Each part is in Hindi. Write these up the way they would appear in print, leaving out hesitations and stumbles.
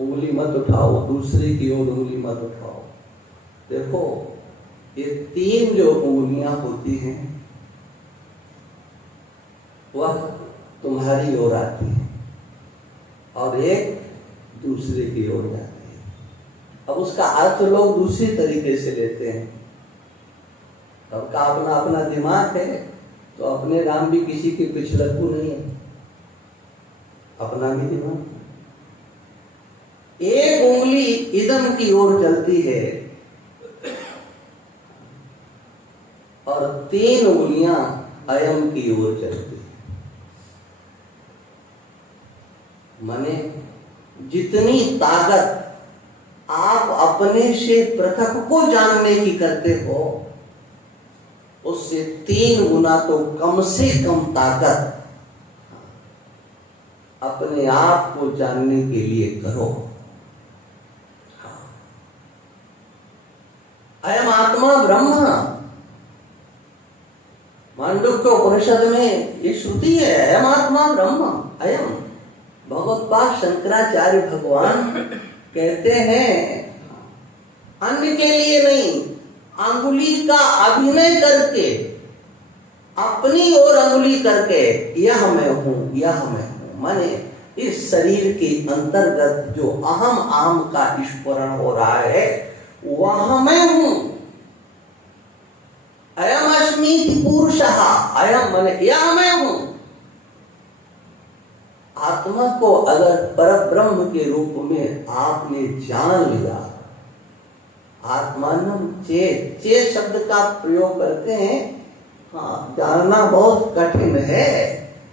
उंगली मत उठाओ, दूसरे की ओर उंगली मत उठाओ। देखो, ये 3 जो उंगलियां होती हैं वह तुम्हारी ओर आती है और एक दूसरे की ओर जाती है। अब उसका अर्थ लोग दूसरी तरीके से लेते हैं। सबका अपना अपना दिमाग है, तो अपने राम भी किसी के पिछलक्कू नहीं है, अपना भी दिमाग। एक उंगली इदम की ओर चलती है और 3 उंगलियां अयम की ओर चलती है। माने जितनी ताकत आप अपने से पृथक को जानने की करते हो, उससे 3 गुना तो कम से कम ताकत अपने आप को जानने के लिए करो। अयम आत्मा ब्रह्म, मांडुक्य उपनिषद में ये श्रुति है, अयम आत्मा ब्रह्म। अयम भगवत्पाद शंकराचार्य भगवान कहते हैं, अन्य के लिए नहीं, अंगुली का अभिनय करके, अपनी ओर अंगुली करके, यह मैं हूं, यह मैं हूं। माने इस शरीर के अंतर्गत जो अहम आम का स्फुरण हो रहा है वह मैं हूं। अयम अस्मि पुरुषः, अयम माने यह मैं हूं। आत्मा को अगर परब्रह्म के रूप में आपने जान लिया, आत्मानम चेत, चेत शब्द का प्रयोग करते हैं। हाँ, जानना बहुत कठिन है।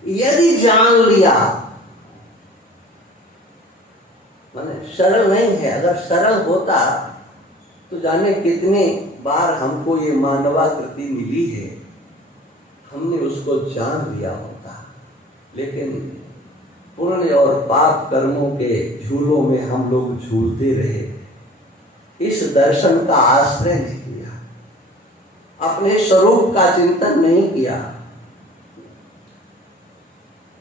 यदि जान लिया, माने सरल नहीं है। अगर सरल होता तो जाने कितने बार हमको ये मानवाकृति मिली है, हमने उसको जान लिया होता। लेकिन पुण्य और पाप कर्मों के झूलों में हम लोग झूलते रहे, इस दर्शन का आश्रय नहीं किया, अपने स्वरूप का चिंतन नहीं किया।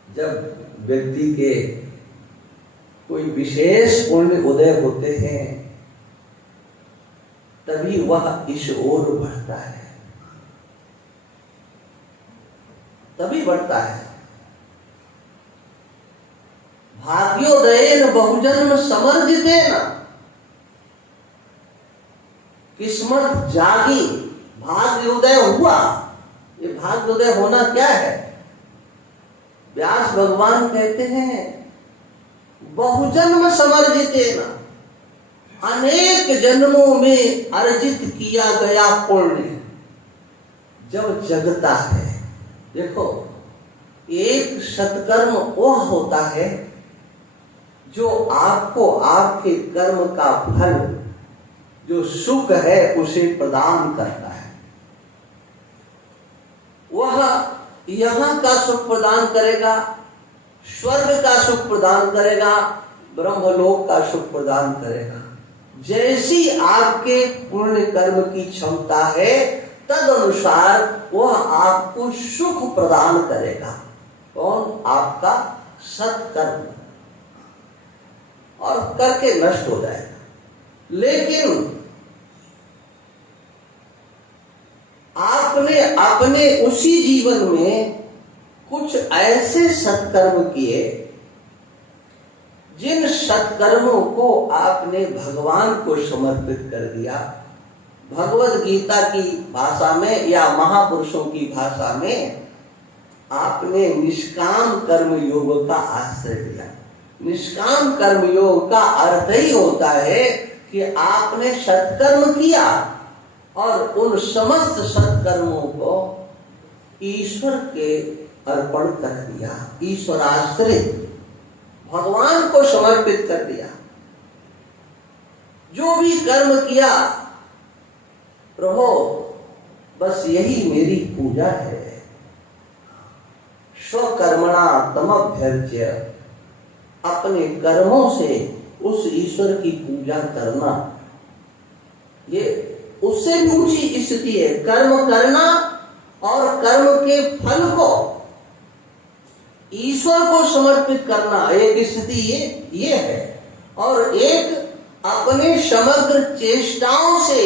जब व्यक्ति के कोई विशेष पुण्य उदय होते हैं तभी वह इस ओर बढ़ता है, तभी बढ़ता है। भाग्योदयेन बहुजन्म समर्जितेन, किस्मत जागी, भाग्योदय हुआ। ये भाग्योदय होना क्या है? व्यास भगवान कहते हैं, बहुजन्म समर्जितेन, अनेक जन्मों में अर्जित किया गया पुण्य जब जगता है। देखो, एक सत्कर्म वह होता है जो आपको आपके कर्म का फल, जो सुख है, उसे प्रदान करता है। वह यहाँ का सुख प्रदान करेगा, स्वर्ग का सुख प्रदान करेगा, ब्रह्मलोक का सुख प्रदान करेगा। जैसी आपके पुण्य कर्म की क्षमता है, तद अनुसार वह आपको सुख प्रदान करेगा। कौन? आपका सत्कर्म, और करके नष्ट हो जाएगा। लेकिन आपने अपने उसी जीवन में कुछ ऐसे सत्कर्म किए जिन सत्कर्मों को आपने भगवान को समर्पित कर दिया। भगवद गीता की भाषा में या महापुरुषों की भाषा में आपने निष्काम कर्म योग का आश्रय लिया। निष्काम कर्म योग का अर्थ ही होता है कि आपने सत्कर्म किया और उन समस्त सत्कर्मों को ईश्वर के अर्पण कर दिया, ईश्वराश्रित, भगवान को समर्पित कर दिया। जो भी कर्म किया, प्रभु बस यही मेरी पूजा है। स्वकर्मणा तमभ्यर्च्य, अपने कर्मों से उस ईश्वर की पूजा करना, ये उससे भी ऊंची स्थिति है। कर्म करना और कर्म के फल को ईश्वर को समर्पित करना, एक स्थिति ये है। और एक अपने समग्र चेष्टाओं से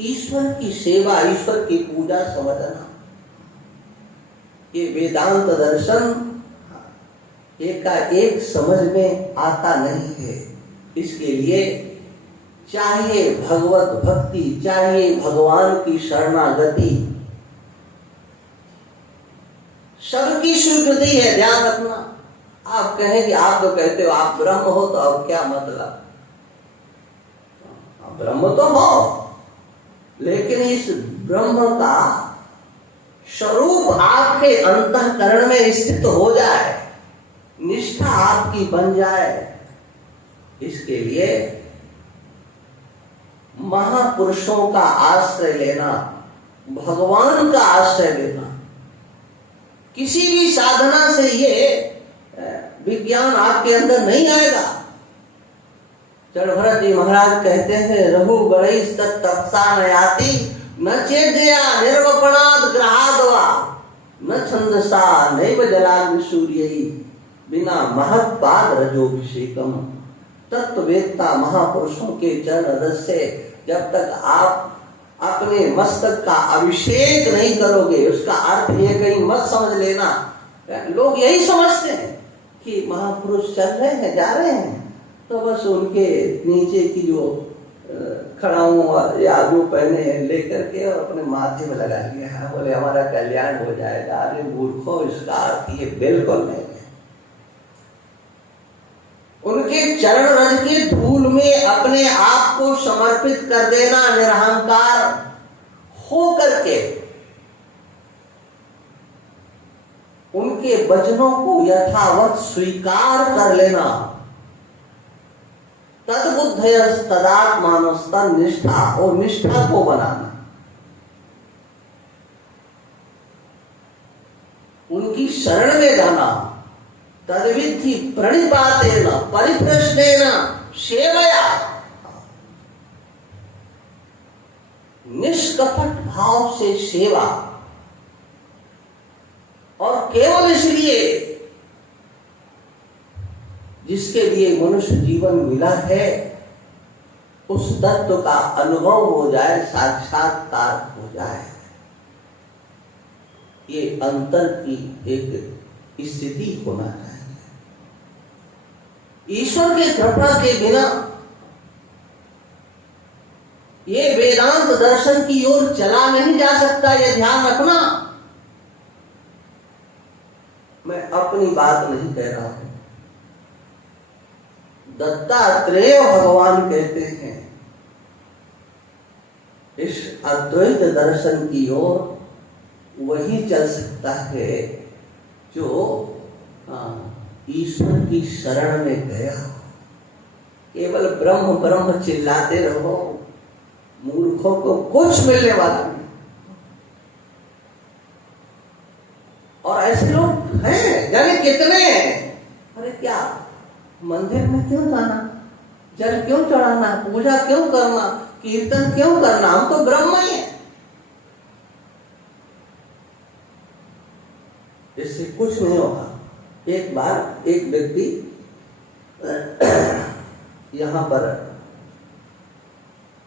ईश्वर की सेवा, ईश्वर की पूजा समझना। ये वेदांत दर्शन एकाएक समझ में आता नहीं है। इसके लिए चाहिए भगवत भक्ति, चाहिए भगवान की शरणागति। सबकी स्वीकृति है, ध्यान रखना। आप कहेंगे, आप तो कहते हो आप ब्रह्म हो, तो अब क्या मतलब? ब्रह्म तो हो, लेकिन इस ब्रह्म का स्वरूप आपके अंतःकरण में स्थित हो जाए, निष्ठा आपकी बन जाए, इसके लिए महापुरुषों का आश्रय लेना, भगवान का आश्रय लेना। किसी भी साधना से ये विज्ञान आपके अंदर नहीं आएगा। चरभरत जी महाराज कहते हैं, रघु गणेश तत्सा नयाति न चेदया निर्वपणाद ग्रहादवा न छंदसा नैव जलाग्नि सूर्यई बिना महत्पाद रजोभिषेकम। तत्ववेत्ता महापुरुषों के चरण रस से जब तक आप अपने मस्तक का अभिषेक नहीं करोगे, उसका अर्थ ये कहीं मत समझ लेना। लोग यही समझते हैं कि महापुरुष चल रहे हैं, जा रहे हैं, तो बस उनके नीचे की जो खड़ाऊं या जो पहने हैं लेकर के और अपने माथे में लगा लिया है, बोले हमारा कल्याण हो जाएगा। अरे मूर्खों, इसका अर्थ ये बिल्कुल नहीं है। उनके चरण रज की धूल में अपने आप को समर्पित कर देना, निरहंकार हो करके उनके वचनों को यथावत स्वीकार कर लेना। तद्बुद्धयस् तदात्मानस्, निष्ठा और निष्ठा को बनाना। उनकी शरण में जाना। तद्विधि प्रणिपातेन परिप्रश्नेन सेवया, निष्कपट भाव से सेवा। और केवल इसलिए जिसके लिए मनुष्य जीवन मिला है, उस तत्व का अनुभव हो जाए, साक्षात्कार हो जाए। ये अंतर की एक स्थिति होना चाहिए। ईश्वर के कृपा के बिना ये वेदांत दर्शन की ओर चला नहीं जा सकता, ये ध्यान रखना। मैं अपनी बात नहीं कह रहा हूं, दत्तात्रेय भगवान कहते हैं इस अद्वैत दर्शन की ओर वही चल सकता है जो ईश्वर की शरण में गया। केवल ब्रह्म ब्रह्म चिल्लाते रहो, मूर्खों को कुछ मिलने वाला नहीं। और ऐसे लोग हैं, जाने कितने हैं। अरे क्या मंदिर में क्यों जाना, जल क्यों चढ़ाना, पूजा क्यों करना, कीर्तन क्यों करना, हम तो ब्रह्म ही हैं। इससे कुछ नहीं होगा। एक बार एक व्यक्ति यहां पर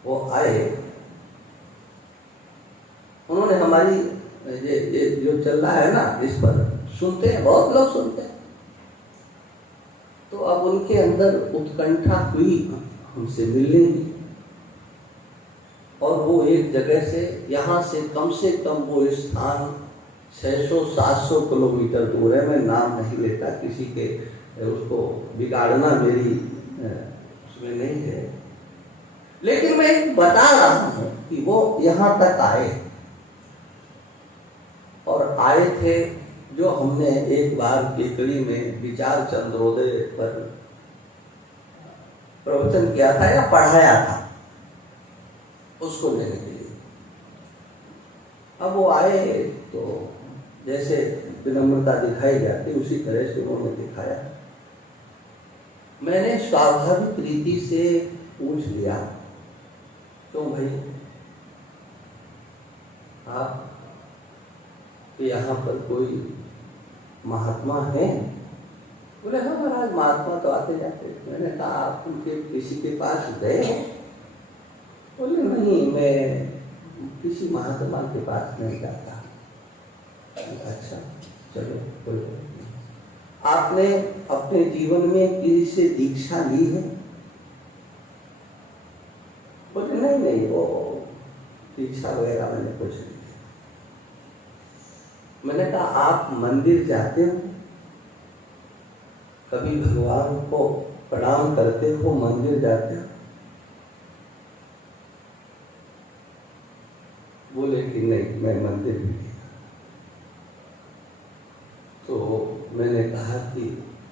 वो आए, उन्होंने हमारी ये जो चल रहा है ना, इस पर सुनते हैं, बहुत लोग सुनते हैं। तो अब उनके अंदर उत्कंठा हुई हमसे मिलने की, और वो एक जगह से, यहाँ से कम वो स्थान 600-700 किलोमीटर दूर है। मैं नाम नहीं लेता किसी के, उसको बिगाड़ना मेरी उसमें नहीं है, लेकिन मैं बता रहा हूं कि वो यहाँ तक आए, और आए थे जो हमने एक बार केकड़ी में विचार चंद्रोदय पर प्रवचन किया था या पढ़ाया था, उसको लेने के लिए। अब वो आए तो जैसे विनम्रता दिखाई जाती, उसी तरह से उन्होंने दिखाया। मैंने स्वाभाविक रीति से पूछ लिया, क्यों भाई आप यहाँ पर कोई महात्मा है? बोले हाँ महाराज महात्मा तो आते जाते। मैंने कहा आप उनके किसी के पास गए? बोले नहीं, मैं किसी महात्मा के पास नहीं जाता। अच्छा चलो कोई बात नहीं। आपने अपने जीवन में किसी से दीक्षा ली है? बोले नहीं नहीं, वो दीक्षा वगैरह मैंने कुछ नहीं। मैंने कहा आप मंदिर जाते हो? कभी भगवान को प्रणाम करते हो? मंदिर जाते हो? बोले कि नहीं, मैं मंदिर भी नहीं। तो मैंने कहा कि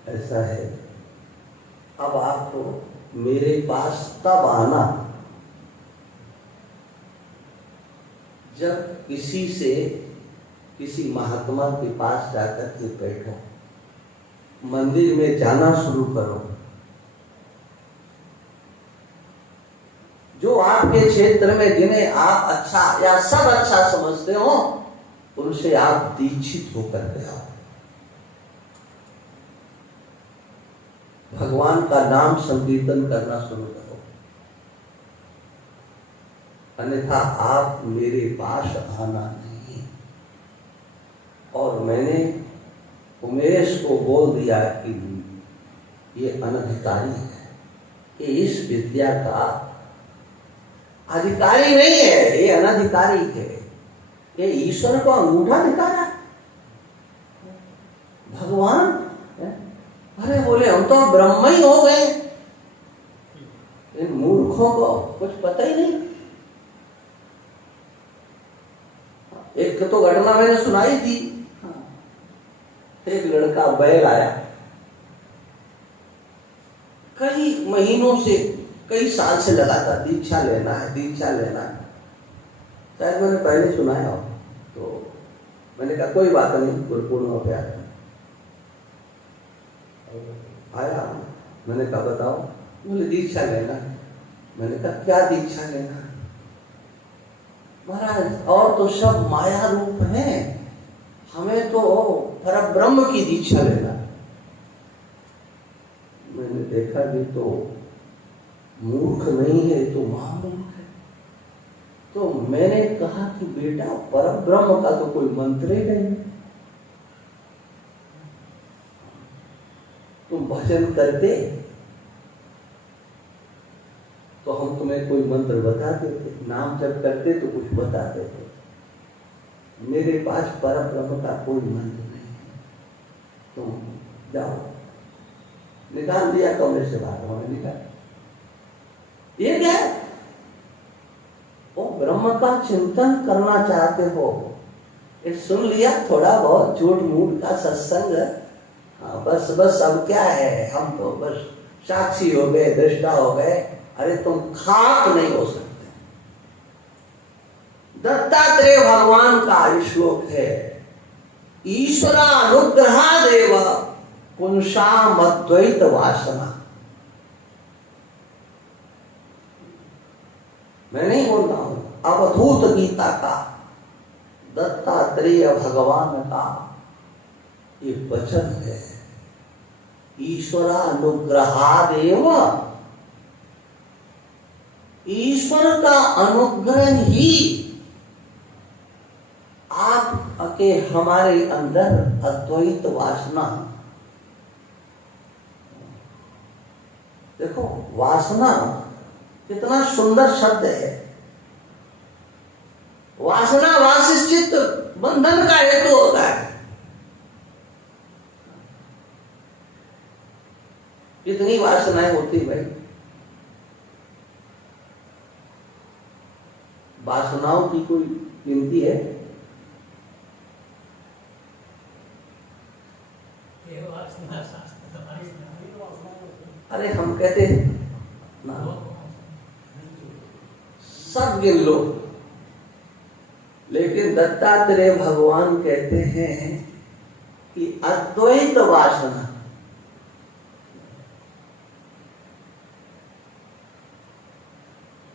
ऐसा है, अब आप मेरे पास तब आना जब किसी महात्मा के पास जाकर के बैठो, मंदिर में जाना शुरू करो। जो आपके क्षेत्र में जिन्हें आप अच्छा या सब अच्छा समझते हो, उनसे आप दीक्षित होकर के आओ। भगवान का नाम संकीर्तन करना शुरू करो, अन्यथा आप मेरे पास आना नहीं। और मैंने उमेश को बोल दिया कि ये अनधिकारी है, ये इस विद्या का अधिकारी नहीं है, ये अनधिकारी है, ये ईश्वर को अंगूठा दिखाया भगवान। अरे बोले हम तो ब्रह्म ही हो गए, इन मूर्खों को कुछ पता ही नहीं। एक तो घटना मैंने सुनाई थी, एक लड़का बैल आया, कई महीनों से कई साल से लगातार दीक्षा लेना है, दीक्षा लेना है। शायद मैंने पहले सुनाया हो, तो मैंने कहा कोई बात नहीं, पूर्ण हो गया। आया, मैंने कहा बताओ। बोले दीक्षा लेना है। मैंने कहा क्या दीक्षा लेना है? महाराज और तो सब माया रूप है, हमें तो परब्रह्म की दीक्षा लेना है। मैंने देखा कि तो मूर्ख नहीं है तो महामूर्ख है। तो मैंने कहा कि बेटा परब्रह्म का तो कोई मंत्र ही नहीं, तुम भजन करते तो हम तुम्हें कोई मंत्र बता देते, नाम जब करते तो कुछ बता देते। मेरे पास परब्रह्म का कोई मंत्र नहीं है, तुम जाओ। निकाल दिया कमरे से बाहर, हमें निकाल। ये क्या है? वो ब्रह्म का चिंतन करना चाहते हो, ये सुन लिया थोड़ा बहुत झूठ मूठ का सत्संग, बस बस अब क्या है, हम तो बस साक्षी हो गए, दृष्टा हो गए। अरे तुम खाक नहीं हो सकते। दत्तात्रेय भगवान का श्लोक है, ईश्वरानुग्रहादेव पुंसाम अद्वैत वासना। मैं नहीं बोल रहा हूं, अवधूत गीता का दत्तात्रेय भगवान का ये वचन है। ईश्वरानुग्रहादेव, ईश्वर का अनुग्रह ही आपके हमारे अंदर अद्वैत वासना। देखो वासना कितना सुंदर शब्द है। वासना वासिष्ठित बंधन का हेतु होता है। कितनी वासनाएं होती भाई, वासनाओं की कोई गिनती है? अरे हम कहते ना सब गिन लो, लेकिन दत्तात्रेय भगवान कहते हैं कि अद्वैत वासना,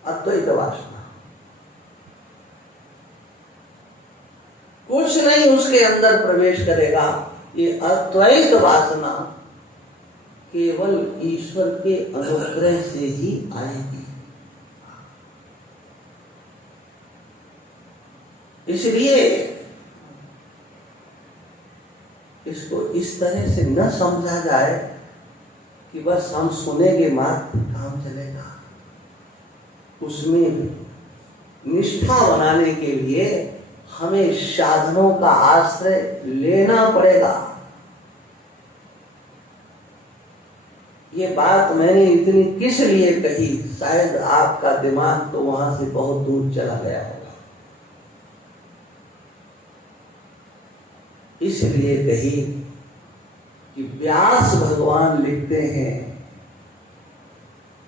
अद्वैत वासना कुछ नहीं उसके अंदर प्रवेश करेगा। ये अद्वैत वासना केवल ईश्वर के अनुग्रह से ही आएगी। इसलिए इसको इस तरह से न समझा जाए कि बस हम सुनेंगे मात्र काम चलेगा। उसमें निष्ठा बनाने के लिए हमें साधनों का आश्रय लेना पड़ेगा। ये बात मैंने इतनी किस लिए कही, शायद आपका दिमाग तो वहां से बहुत दूर चला गया होगा। इसलिए कही कि व्यास भगवान लिखते हैं,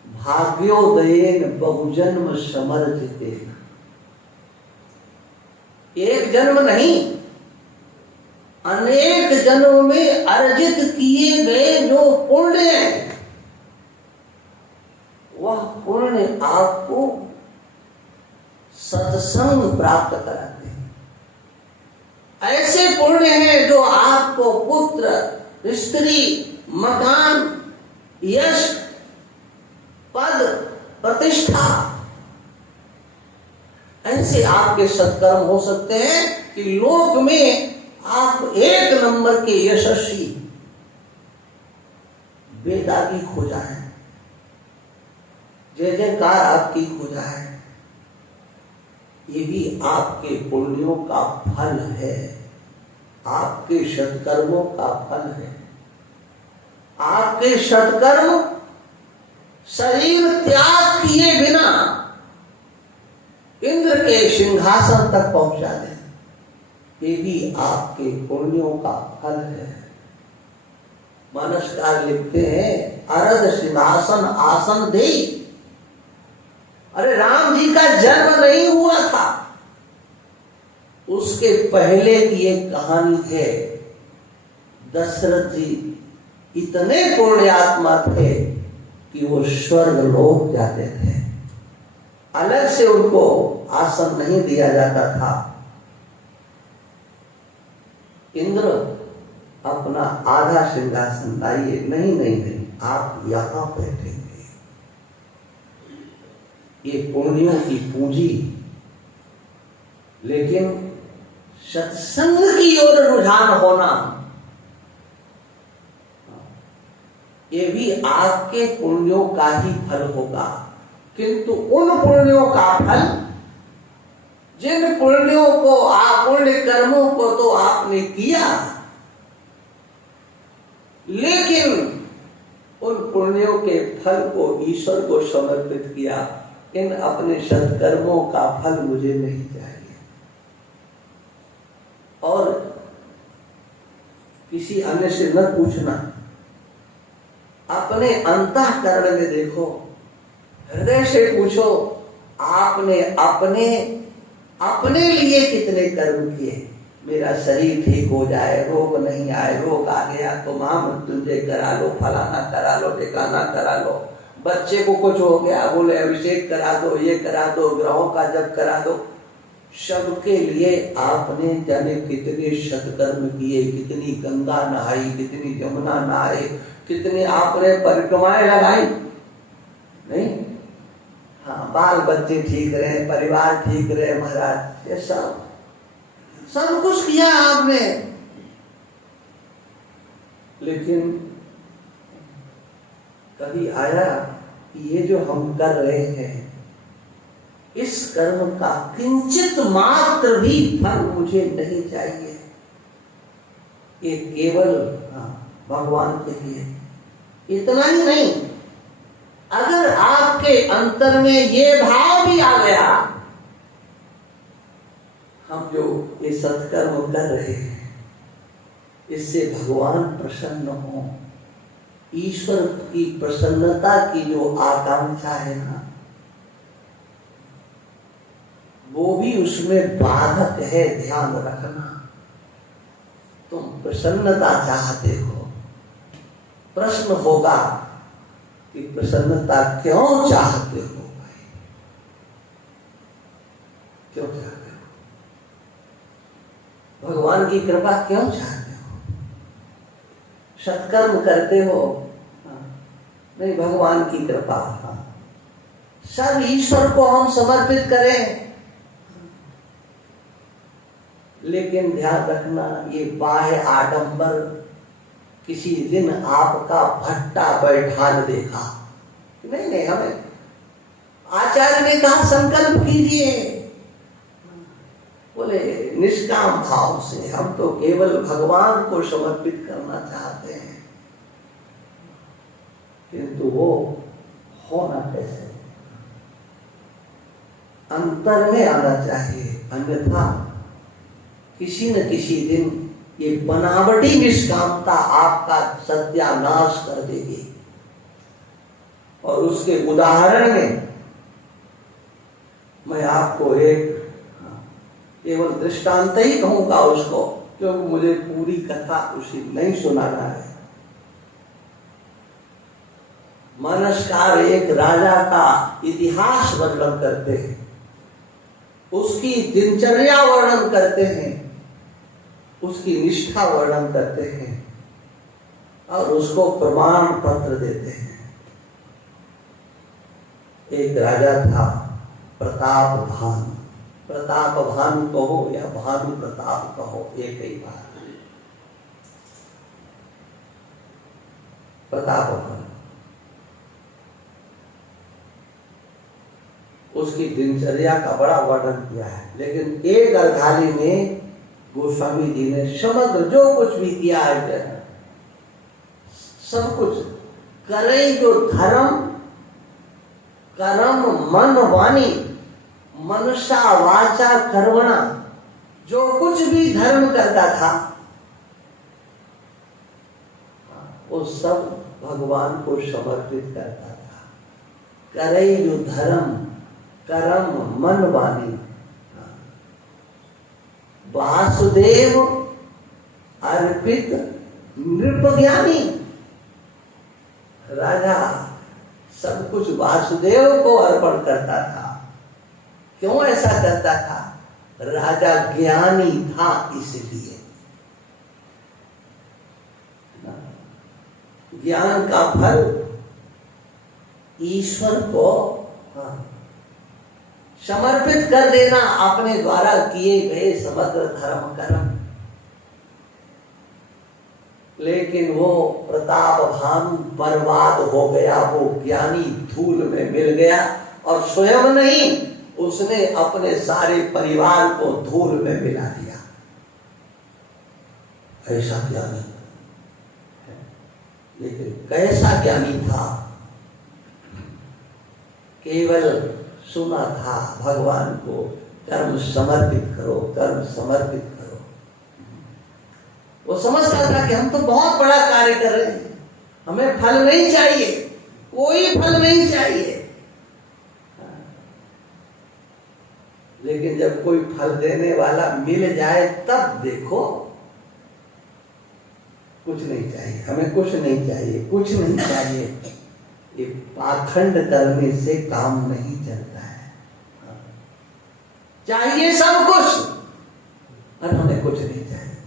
भाग्योदयेन बहुजन्म समर्जिते। एक जन्म नहीं, अनेक जन्मों में अर्जित किए गए जो पुण्य है, वह पुण्य आपको सत्संग प्राप्त कराते हैं। ऐसे पुण्य हैं जो आपको पुत्र, स्त्री, मकान, यश, पद, प्रतिष्ठा, ऐसे आपके सत्कर्म हो सकते हैं कि लोक में आप एक नंबर के यशस्वी वेदागी हो जाए, जय जयकार आपकी हो जाए। ये भी आपके पुण्यों का फल है, आपके सत्कर्मों का फल है। आपके सत्कर्म शरीर त्याग किए बिना इंद्र के सिंहासन तक पहुंचा दे, ये भी आपके पुण्यों का फल है। मानसकार लिखते हैं, अरद सिंहासन आसन दे। अरे राम जी का जन्म नहीं हुआ था, उसके पहले की एक कहानी है। दशरथ जी इतने पुण्यात्मा थे कि वो स्वर्ग लोक जाते थे, अलग से उनको आसन नहीं दिया जाता था। इंद्र अपना आधा सिंहासन लाइए, नहीं नहीं नहीं, आप यहां बैठेंगे। ये पुण्यों की पूंजी, लेकिन सत्संग की ओर रुझान होना, ये भी आपके पुण्यों का ही फल होगा। किंतु उन पुण्यों का फल, जिन पुण्यों को आप, पुण्य कर्मों को तो आपने किया, लेकिन उन पुण्यों के फल को ईश्वर को समर्पित किया। इन अपने सत्कर्मों का फल मुझे नहीं चाहिए। और किसी अन्य से न पूछना, अपने अंतःकरण में देखो, हृदय से पूछो, आपने अपने लिए कितने कर्म किए। मेरा शरीर ठीक हो जाए, रोग नहीं आए, रोग आ गया तो महामृत्युंजय करा लो, फलाना करा लो, ठिकाना करा लो। बच्चे को कुछ हो गया, बोले अभिषेक करा दो, ये करा दो, ग्रहों का जप करा दो। सबके लिए आपने जाने कितने सत्कर्म किए, कितनी गंगा नहाई, कितनी यमुना नहाई, कितनी आपने परिक्रमाएं लगाई। नहीं, हाँ, बाल बच्चे ठीक रहे, परिवार ठीक रहे महाराज, ये सब कुछ किया आपने। लेकिन कभी आया कि ये जो हम कर रहे हैं, इस कर्म का किंचित मात्र भी फल मुझे नहीं चाहिए। ये केवल भगवान के लिए। इतना ही नहीं, अगर आपके अंतर में ये भाव भी आ गया, हम जो ये सत्कर्म कर रहे हैं, इससे भगवान प्रसन्न हो, ईश्वर की प्रसन्नता की जो आकांक्षा है ना, वो भी उसमें बाधक है। ध्यान रखना, तुम प्रसन्नता चाहते हो, प्रश्न होगा कि प्रसन्नता क्यों चाहते हो भाई, क्यों चाहते हो, भगवान की कृपा क्यों चाहते हो, सत्कर्म करते हो, नहीं, भगवान की कृपा। हाँ, सब ईश्वर को हम समर्पित करें, लेकिन ध्यान रखना ये बाह्य आडंबर किसी दिन आपका भट्टा बैठान देगा। नहीं नहीं, हमें आचार्य ने कहा संकल्प कीजिए, बोले निष्काम भाव से हम तो केवल भगवान को समर्पित करना चाहते हैं, किंतु वो होना कैसे, अंतर में आना चाहिए, अन्यथा किसी न किसी दिन ये बनावटी निष्कामता आपका सत्यानाश कर देगी। और उसके उदाहरण में मैं आपको एक केवल दृष्टांत ही कहूंगा उसको, क्योंकि मुझे पूरी कथा उसी नहीं सुनाना है। मानसकार एक राजा का इतिहास वर्णन करते हैं, उसकी दिनचर्या वर्णन करते हैं, उसकी निष्ठा वर्णन करते हैं और उसको प्रमाण पत्र देते हैं। एक राजा था प्रतापभान, प्रतापभान कहो या भानु प्रताप कहो, एक ही बात है। प्रतापभान, उसकी दिनचर्या का बड़ा वर्णन किया है, लेकिन एक अर्धाली में गोस्वामी जी ने समग्र जो कुछ भी किया है सब कुछ करे, जो धर्म कर्म मन वाणी मनुष्य वाचा कर्मणा, जो कुछ भी धर्म करता था वो सब भगवान को समर्पित करता था। करे जो धर्म कर्म मन वाणी, वासुदेव अर्पित नृप ज्ञानी। राजा सब कुछ वासुदेव को अर्पण करता था। क्यों ऐसा करता था? राजा ज्ञानी था इसलिए। ज्ञान का फल ईश्वर को समर्पित कर देना, अपने द्वारा किए गए समग्र धर्म कर्म। लेकिन वो प्रतापभान बर्बाद हो गया, वो ज्ञानी धूल में मिल गया और स्वयं नहीं, उसने अपने सारे परिवार को धूल में मिला दिया। ऐसा ज्ञानी, लेकिन कैसा ज्ञानी था? केवल सुना था भगवान को कर्म समर्पित करो, कर्म समर्पित करो। वो समझता था कि हम तो बहुत बड़ा कार्य कर रहे हैं, हमें फल नहीं चाहिए, कोई फल नहीं चाहिए। लेकिन जब कोई फल देने वाला मिल जाए तब देखो, कुछ नहीं चाहिए, हमें कुछ नहीं चाहिए, कुछ नहीं चाहिए। ये पाखंड करने से काम नहीं चलता है। चाहिए सब कुछ और हमें कुछ नहीं चाहिए।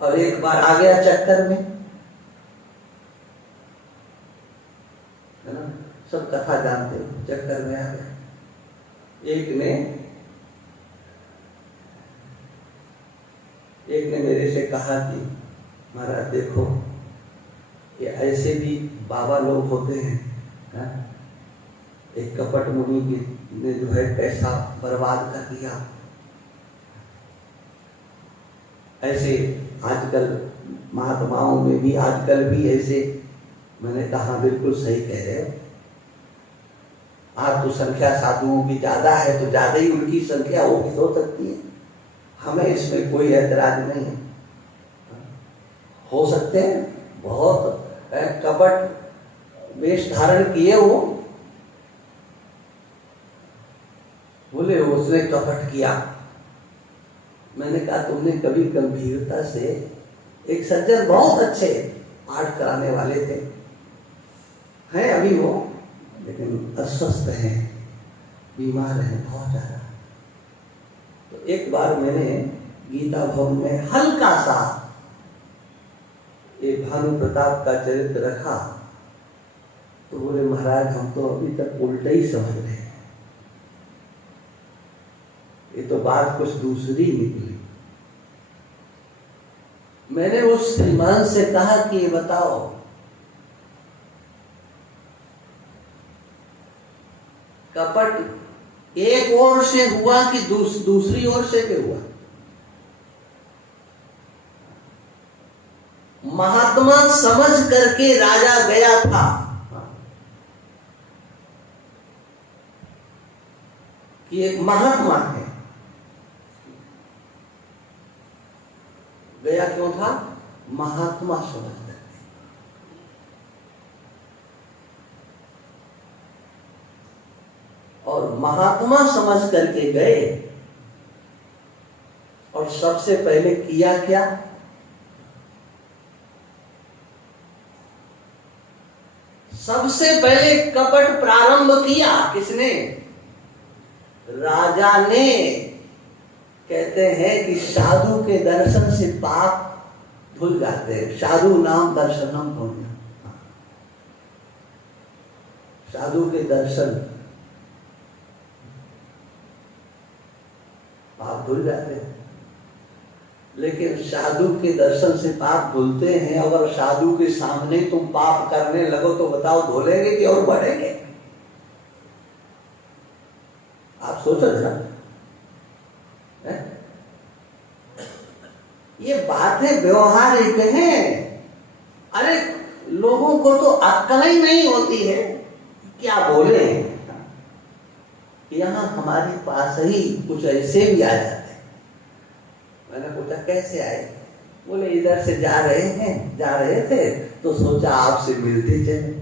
और एक बार आ गया चक्कर में, है ना, सब कथा जानते हो, चक्कर में आ गया। एक ने मेरे से कहा कि महाराज देखो, ये ऐसे भी बाबा लोग होते हैं, है? एक कपट मुनि ने जो है पैसा बर्बाद कर दिया। ऐसे आजकल महात्माओं में भी आजकल भी ऐसे, मैंने कहा बिल्कुल सही कह रहे हो आप, तो संख्या साधुओं की ज्यादा है तो ज्यादा ही उनकी संख्या वो भी हो सकती है, हमें इसमें कोई ऐतराज नहीं है। हो सकते हैं बहुत कपट वेश धारण किए हो, बोले उसने कपट किया। मैंने कहा तुमने कभी गंभीरता से, एक सज्जन बहुत अच्छे पाठ कराने वाले थे, हैं अभी वो, लेकिन अस्वस्थ हैं, बीमार हैं बहुत ज्यादा। तो एक बार मैंने गीता भवन में हल्का सा ये भानु प्रताप का चरित्र रखा तो बोले महाराज हम तो अभी तक उल्टा ही समझ रहे हैं, ये तो बात कुछ दूसरी निकली। मैंने उस श्रीमान से कहा कि ये बताओ, कपट एक ओर से हुआ कि दूसरी ओर से भी हुआ? महात्मा समझ करके राजा गया था कि एक महात्मा है, गया क्यों था? महात्मा समझ करके। और महात्मा समझ करके गए और सबसे पहले किया क्या? सबसे पहले कपट प्रारंभ किया किसने? राजा ने। कहते हैं कि साधु के दर्शन से पाप धुल जाते हैं। साधु नाम दर्शनम पुण्य। साधु के दर्शन पाप धुल जाते हैं। लेकिन साधु के दर्शन से पाप धुलते हैं, अगर साधु के सामने तुम पाप करने लगो तो बताओ धुलेंगे कि और बढ़ेंगे? आप सोचो जरा। ये बातें व्यवहारिक हैं। अरे लोगों को तो अक्ल ही नहीं होती है, क्या बोले। यहाँ हमारे पास ही कुछ ऐसे भी आ जाते हैं। मैंने पूछा कैसे आए? बोले इधर से जा रहे थे तो सोचा आपसे मिलते चले।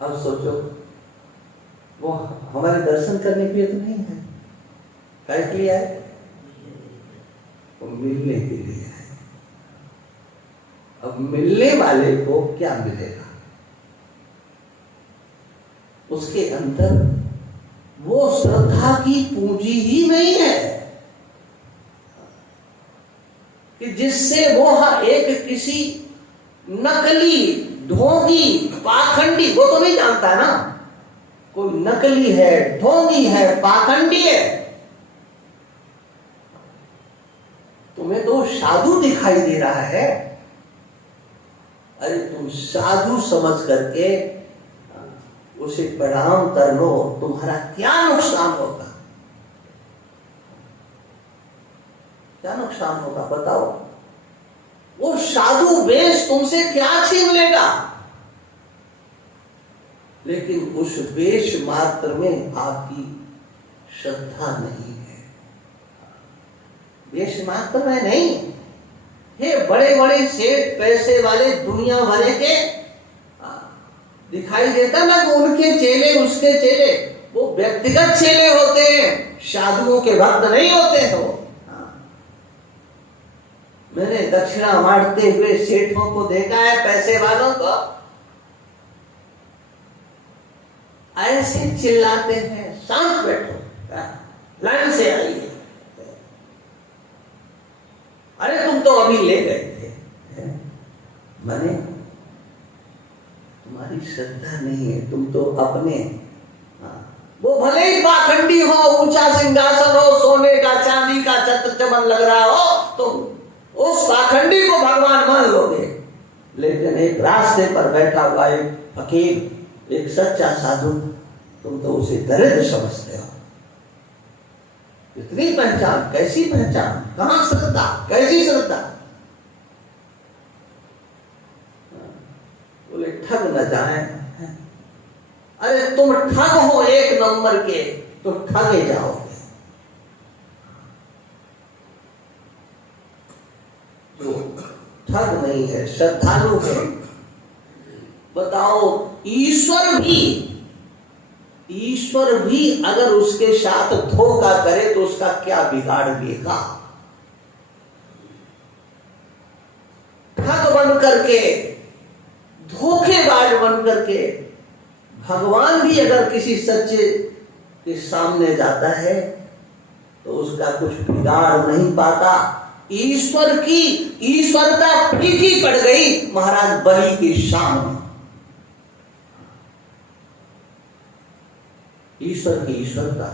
अब सोचो वो हमारे दर्शन करने के लिए तो नहीं है, कैसे लिए आए? वो मिलने के लिए है। अब मिलने वाले को क्या मिलेगा? उसके अंदर वो श्रद्धा की पूंजी ही नहीं है कि जिससे वो एक किसी नकली, ढोंगी, पाखंडी, वो तो नहीं जानता ना कोई नकली है, ढोंगी है, पाखंडी है। तुम्हें तो साधु दिखाई दे रहा है। अरे तुम साधु समझ करके उसे प्रणाम कर लो, तुम्हारा क्या नुकसान होगा? क्या नुकसान होगा बताओ? वो साधु वेश तुमसे क्या छीन लेगा? लेकिन उस वेश मात्र में आपकी श्रद्धा नहीं है। वेश मात्र में नहीं। ये बड़े बड़े सेठ, पैसे वाले, दुनिया भरे के दिखाई देता ना कि उनके चेले, उसके चेले, वो व्यक्तिगत चेले होते हैं, साधुओं के भक्त नहीं होते हैं वो। मैंने दक्षिणा बांटते हुए सेठों को देखा है, पैसे वालों को ऐसे चिल्लाते हैं, शांत बैठो, लाइन से आइए। अरे तुम तो अभी ले गए थे। मैंने तुम्हारी श्रद्धा नहीं है, तुम तो अपने, वो भले ही पाखंडी हो, ऊंचा सिंहासन हो, सोने का चांदी का छत्र चमन लग रहा हो, तो उस पाखंडी को भगवान मान लोगे। लेकिन एक रास्ते पर बैठा हुआ एक फकीर, एक सच्चा साधु, तुम तो उसे दरिद्र समझते हो। इतनी पहचान, कैसी पहचान, कहां श्रद्धा, कैसी श्रद्धा? बोले ठग न जाए। अरे तुम ठग हो एक नंबर के, तो ठगे जाओगे। जो ठग नहीं है, श्रद्धालु है। बताओ ईश्वर भी अगर उसके साथ धोखा करे तो उसका क्या बिगाड़ देगा? ठग बन करके, धोखेबाज बन करके भगवान भी अगर किसी सच्चे के सामने जाता है तो उसका कुछ बिगाड़ नहीं पाता। ईश्वरता फीकी पड़ गई महाराज बलि के सामने। ईश्वर की ईश्वरता,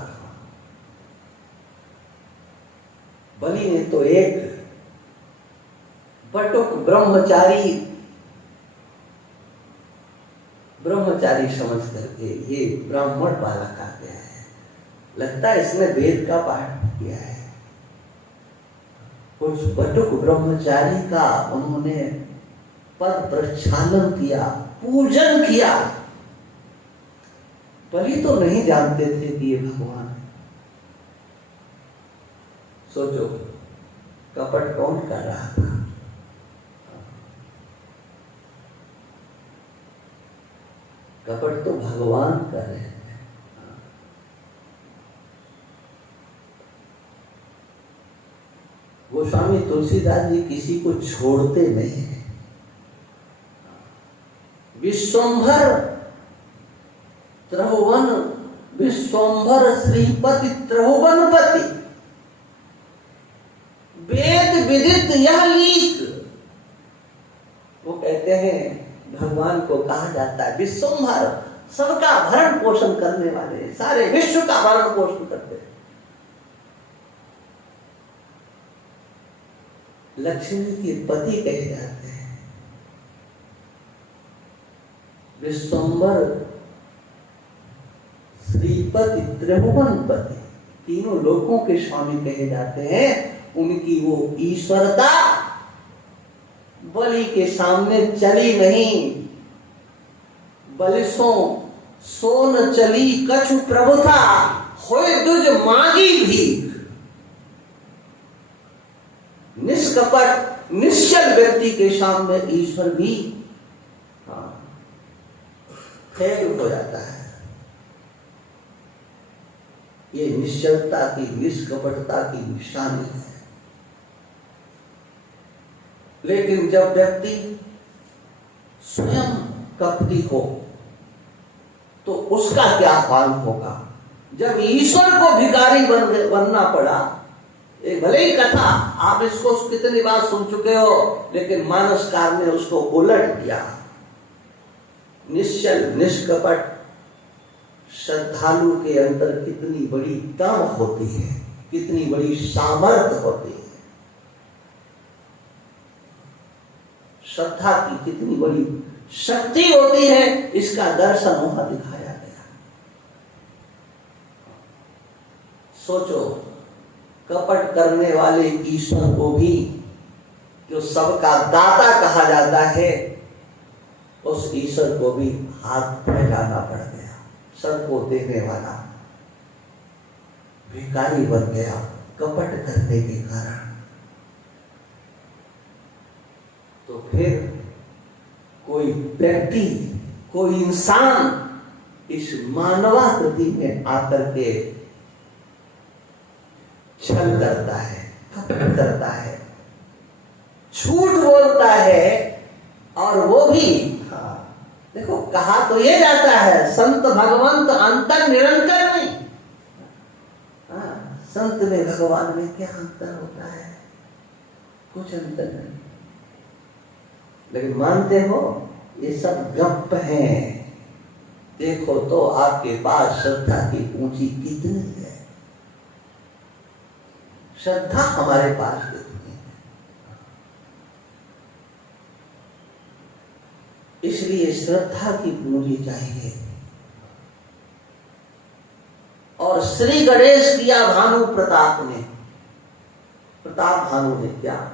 बलि ने तो एक बटुक ब्रह्मचारी समझ करके ये ब्राह्मण बालक आ गया है, लगता है इसने वेद का पाठ किया है। उस बटुक ब्रह्मचारी का उन्होंने पद प्रक्षालन किया, पूजन किया। बलि तो नहीं जानते थे कि ये भगवान है। सोचो कपट कौन कर रहा था? कपट तो भगवान कर रहे हैं। गोस्वामी तुलसीदास जी किसी को छोड़ते नहीं है। विश्वंभर श्रीपति त्रिभुवनपति, वेद विदित यह लीक। वो कहते हैं भगवान को कहा जाता है विश्वंभर, सबका भरण पोषण करने वाले, सारे विश्व का भरण पोषण करते हैं। लक्ष्मी के पति कहे जाते हैं। विश्वंभर श्रीपति त्रिभुवनपति, तीनों लोकों के स्वामी कहे जाते हैं। उनकी वो ईश्वरता बलि के सामने चली नहीं। बलिसों सोन चली कछु प्रभुता, होय दुज मांगी भी। निष्कपट निश्चल व्यक्ति के सामने ईश्वर भी फेल हो जाता है। ये निश्चलता की, निष्कपटता की निशानी है। लेकिन जब व्यक्ति स्वयं कपटी हो तो उसका क्या हाल होगा? जब ईश्वर को भिखारी बनना पड़ा, एक भले ही कथा आप इसको कितनी बार सुन चुके हो, लेकिन मानसकार ने उसको उलट दिया। निश्चल निष्कपट श्रद्धालु के अंदर कितनी बड़ी दम होती है, कितनी बड़ी सामर्थ्य होती है। श्रद्धा की कितनी बड़ी शक्ति होती है, इसका दर्शन वहां दिखाया गया। सोचो कपट करने वाले ईश्वर को भी, जो सबका दाता कहा जाता है, उस ईश्वर को भी हाथ फैलाना पड़ गया। सबको देने वाला भिखारी बन गया कपट करने के कारण। तो फिर कोई व्यक्ति, कोई इंसान इस मानवाकृति में आकर के छल करता है, कपट करता है, झूठ बोलता है, और वो भी देखो कहा तो ये जाता है संत भगवंत अंतर निरंतर नहीं। संत में भगवान में क्या अंतर होता है? कुछ अंतर नहीं। लेकिन मानते हो ये सब गप है। देखो तो आपके पास श्रद्धा की पूंजी कितनी है, श्रद्धा हमारे पास कितनी है। इसलिए श्रद्धा की पूंजी चाहिए। और श्री गणेश किया भानु प्रताप ने, प्रताप भानु ने क्या,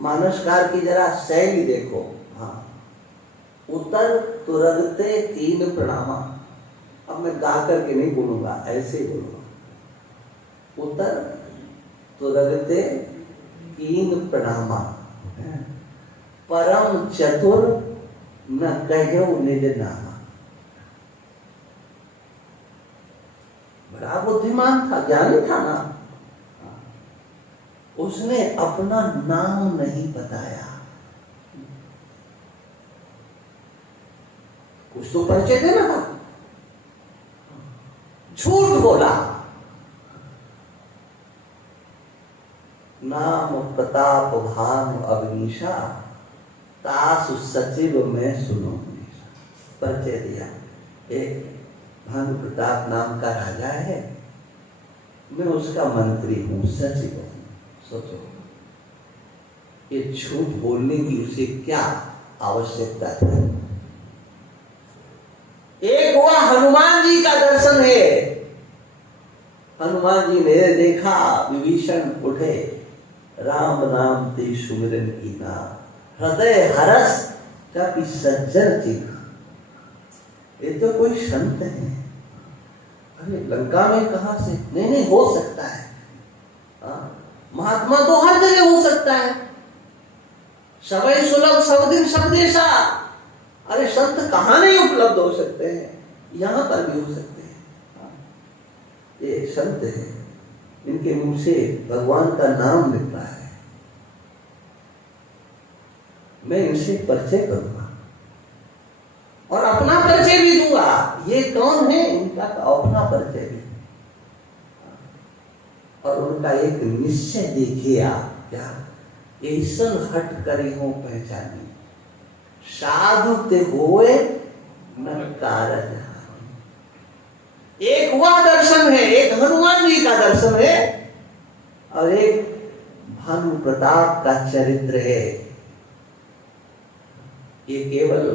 मानसकार की जरा शैली देखो। हाँ, उतर तुरगते तीन प्रणामा। अब मैं गा करके नहीं बोलूंगा, ऐसे ही बोलूंगा। उतर तुरगते तीन प्रणामा, परम चतुर न कहो निज नामा। बड़ा बुद्धिमान था, ज्ञानी था ना। उसने अपना नाम नहीं बताया। कुछ तो परिचय देना था, झूठ बोला। नाम प्रताप भानु अवनीशा, तासु सचिव में सुनो हमेशा। परिचय दिया, एक भानु प्रताप नाम का राजा है, मैं उसका मंत्री हूं, सचिव हूं। सोचो ये झूठ बोलने की उसे क्या आवश्यकता थी। एक हुआ हनुमान जी का दर्शन है। हनुमान जी ने देखा विभीषण उठे, राम नाम ते सुमिरन की नाम, हृदय हरस कपि सज्जन चिन्ह। ये तो कोई संत है। अरे लंका में कहां से? नहीं हो सकता है। महात्मा तो हर जगह हो सकता है। समय सुलभ सब दिन सब देशा। अरे संत कहां नहीं उपलब्ध हो सकते हैं, यहां पर भी हो सकते हैं। ये संत है, इनके मुंह से भगवान का नाम निकला है। मैं इनसे परिचय करूंगा और अपना परिचय भी दूंगा। ये कौन है, इनका अपना परिचय भी। और उनका एक निश्चय देखिए आप, क्या ऐसन हट करी हो पहचानी, साधु ते होए न कारज। एक हुआ दर्शन है, एक हनुमान जी का दर्शन है और एक भानु प्रताप का चरित्र है। ये केवल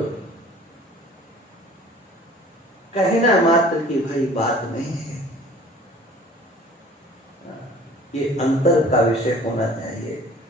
कहना मात्र की भाई बात नहीं है, ये अंतर का विषय होना चाहिए।